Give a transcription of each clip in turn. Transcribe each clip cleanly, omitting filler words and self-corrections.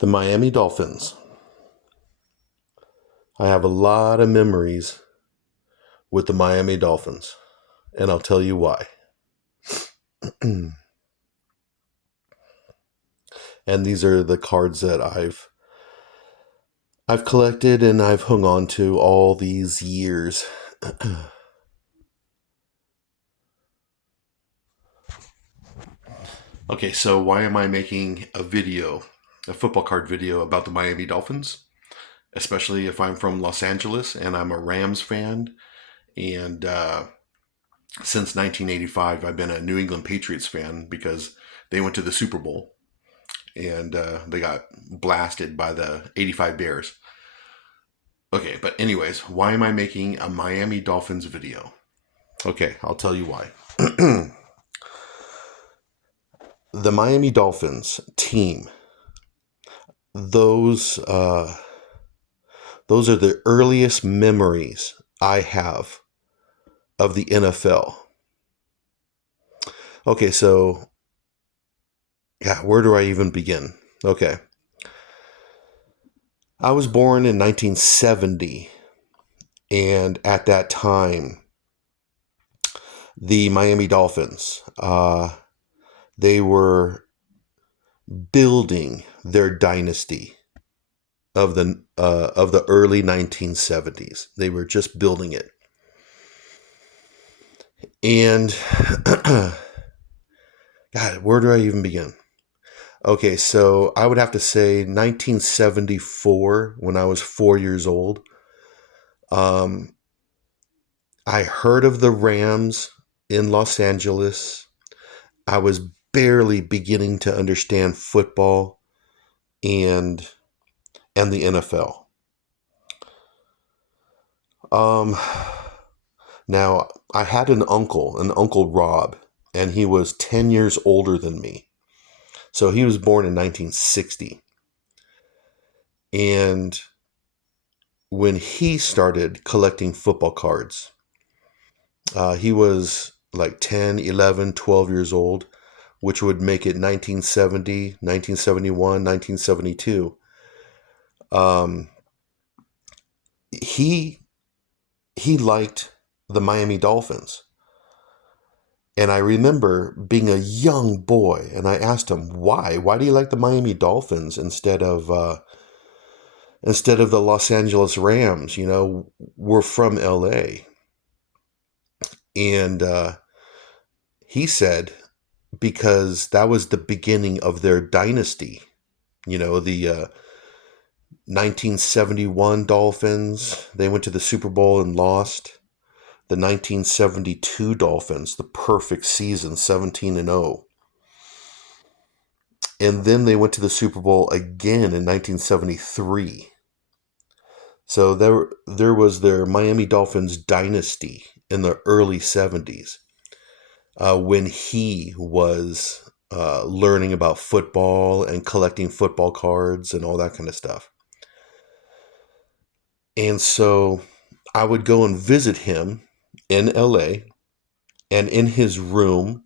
The Miami Dolphins. I have a lot of memories with the Miami Dolphins, and I'll tell you why. And these are the cards that I've collected and I've hung on to all these years. Okay, so why am I making a football card video about the Miami Dolphins? Especially if I'm from Los Angeles and I'm a Rams fan. And since 1985, I've been a New England Patriots fan because they went to the Super Bowl and they got blasted by the 85 Bears. Okay, but anyways, why am I making a Miami Dolphins video? Okay, I'll tell you why. The Miami Dolphins team, those those are the earliest memories I have of the NFL. Okay, so yeah, where do I even begin? Okay. I was born in 1970, and at that time, the Miami Dolphins, they were building their dynasty of the early 1970s. They were just building it, and God, where do I even begin? Okay, so I would have to say 1974, when I was 4 years old. Um, I heard of the Rams in Los Angeles. I was barely beginning to understand football and the NFL. Um, Now I had an Uncle Rob, and he was 10 years older than me. So he was born in 1960. And when he started collecting football cards, he was like 10, 11, 12 years old, which would make it 1970, 1971, 1972. Um, he liked the Miami Dolphins. And I remember being a young boy, and I asked him why. Why do you like the Miami Dolphins instead of the Los Angeles Rams? You know, we're from L.A. And he said because that was the beginning of their dynasty. You know, the 1971 Dolphins, they went to the Super Bowl and lost. The 1972 Dolphins, the perfect season, 17-0. And then they went to the Super Bowl again in 1973. So there was their Miami Dolphins dynasty in the early 70s, when he was learning about football and collecting football cards and all that kind of stuff. And so I would go and visit him in LA, and in his room,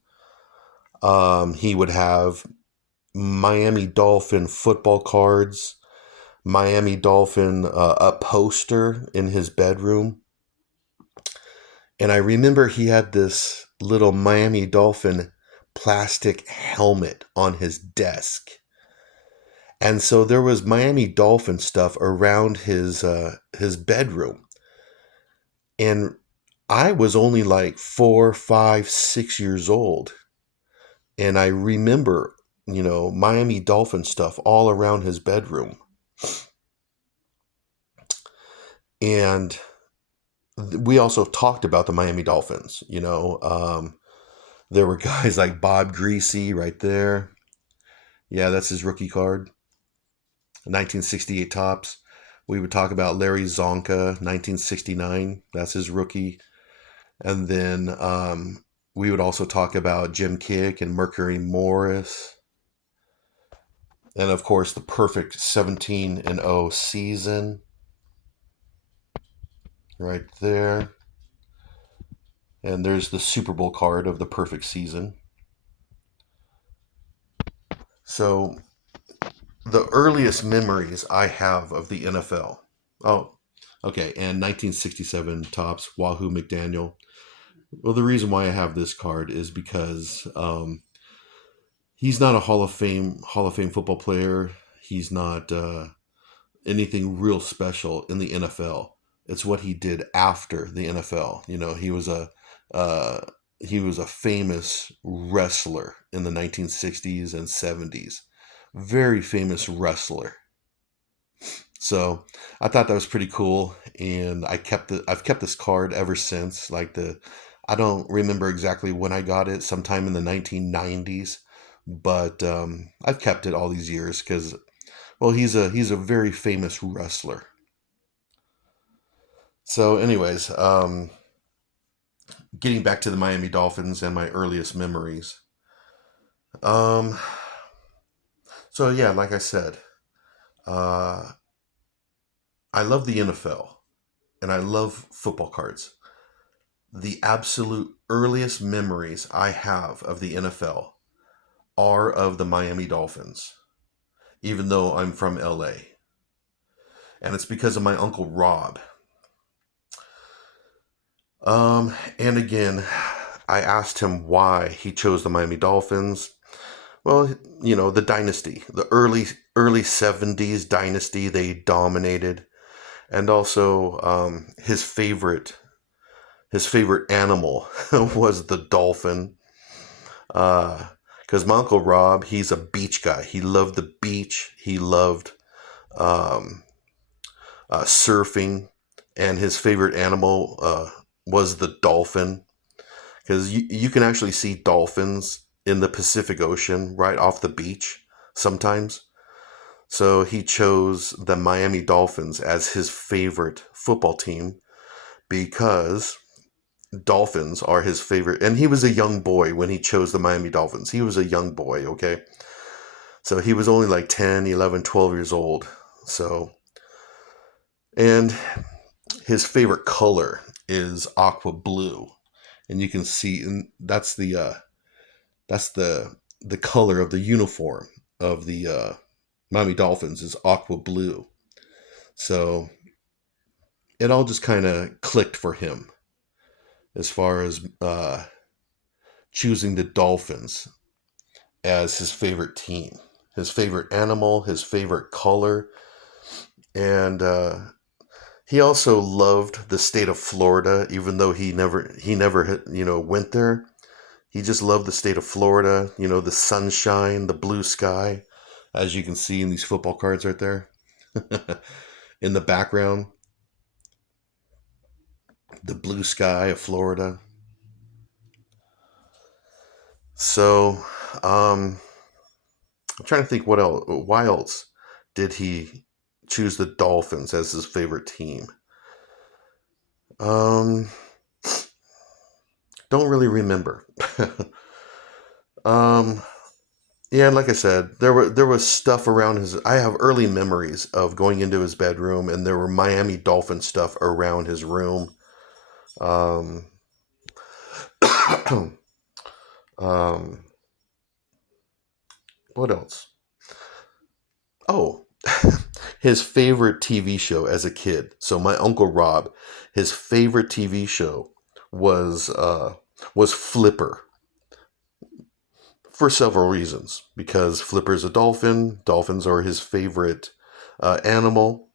he would have Miami Dolphin football cards, Miami Dolphin, a poster in his bedroom. And I remember he had this little Miami Dolphin plastic helmet on his desk. And so there was Miami Dolphin stuff around his bedroom. And I was only like 4, 5, 6 years old. And I remember, Miami Dolphin stuff all around his bedroom. And we also talked about the Miami Dolphins. There were guys like Bob Greasy right there. Yeah, that's his rookie card. 1968 tops. We would talk about Larry Zonka, 1969. That's his rookie. And then we would also talk about Jim Kick and Mercury Morris. And of course, the perfect 17-0 season right there. And there's the Super Bowl card of the perfect season. So The earliest memories I have of the NFL. Oh, okay. And 1967 tops Wahoo McDaniel. Well, the reason why I have this card is because he's not a Hall of Fame football player. He's not anything real special in the NFL. It's what he did after the NFL. You know, uh, he was a famous wrestler in the 1960s and 70s. Very famous wrestler. So I thought that was pretty cool, and I've kept this card ever since. I don't remember exactly when I got it, sometime in the 1990s, but I've kept it all these years because, well, he's a very famous wrestler. So, anyways, getting back to the Miami Dolphins and my earliest memories. Um, so yeah, like I said, uh, I love the NFL and I love football cards. The absolute earliest memories I have of the NFL are of the Miami Dolphins, even though I'm from LA. And it's because of my Uncle Rob. And again, I asked him why he chose the Miami Dolphins. Well, you know, the dynasty, the early 70s dynasty, they dominated. And also his favorite animal was the dolphin. Because my Uncle Rob, he's a beach guy. He loved the beach. He loved um, surfing, and his favorite animal was the dolphin. Because you can actually see dolphins in the Pacific Ocean right off the beach sometimes. So he chose the Miami Dolphins as his favorite football team because Dolphins are his favorite. And he was a young boy when he chose the Miami Dolphins. He was a young boy, okay? So he was only like 10, 11, 12 years old. So, and his favorite color is aqua blue. And you can see, and that's the color of the uniform of the Miami Dolphins is aqua blue. So it all just kind of clicked for him as far as choosing the Dolphins as his favorite team, his favorite animal, his favorite color, and he also loved the state of Florida, even though he never went there. He just loved the state of Florida. You know, the sunshine, the blue sky, as you can see in these football cards right there, in the background, the blue sky of Florida. So, I'm trying to think what else. Why else did he choose the Dolphins as his favorite team? Um, don't really remember. um, yeah, and like I said, there was stuff around his. I have early memories of going into his bedroom, and there were Miami Dolphin stuff around his room. Um, um, what else? Oh, his favorite TV show as a kid. So my Uncle Rob, his favorite TV show was uh, was Flipper for several reasons. Because Flipper's a dolphin. Dolphins are his favorite animal.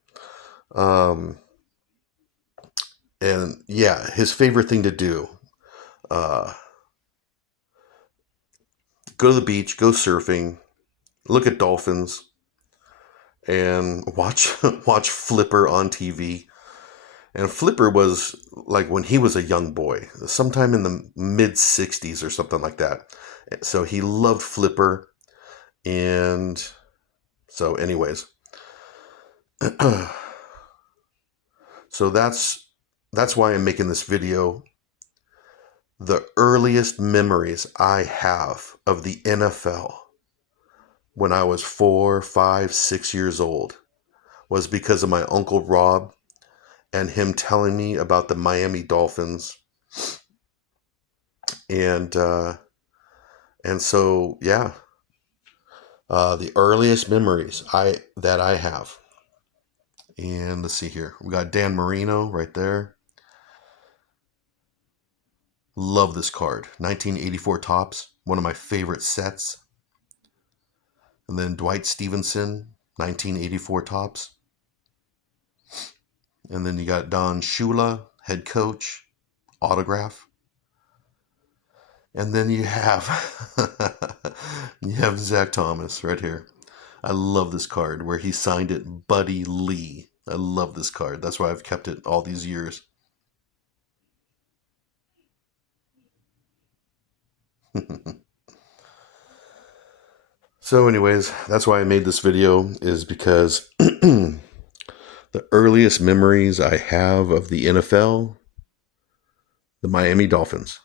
Um, and yeah, his favorite thing to do. Uh, go to the beach, go surfing, look at dolphins, and watch watch Flipper on TV. And Flipper was like when he was a young boy, sometime in the mid 60s or something like that. So he loved Flipper. And so, anyways, so that's why I'm making this video. The earliest memories I have of the NFL when I was 4, 5, 6 years old was because of my Uncle Rob and him telling me about the Miami Dolphins. And and so yeah, The earliest memories that I have. And let's see here. We got Dan Marino right there. Love this card. 1984 Topps. One of my favorite sets. And then Dwight Stevenson, 1984 Topps. And then you got Don Shula, head coach, autograph. And then you have you have Zach Thomas right here. I love this card where he signed it Buddy Lee. I love this card. That's why I've kept it all these years. So anyways, that's why I made this video, is because the earliest memories I have of the NFL, the Miami Dolphins.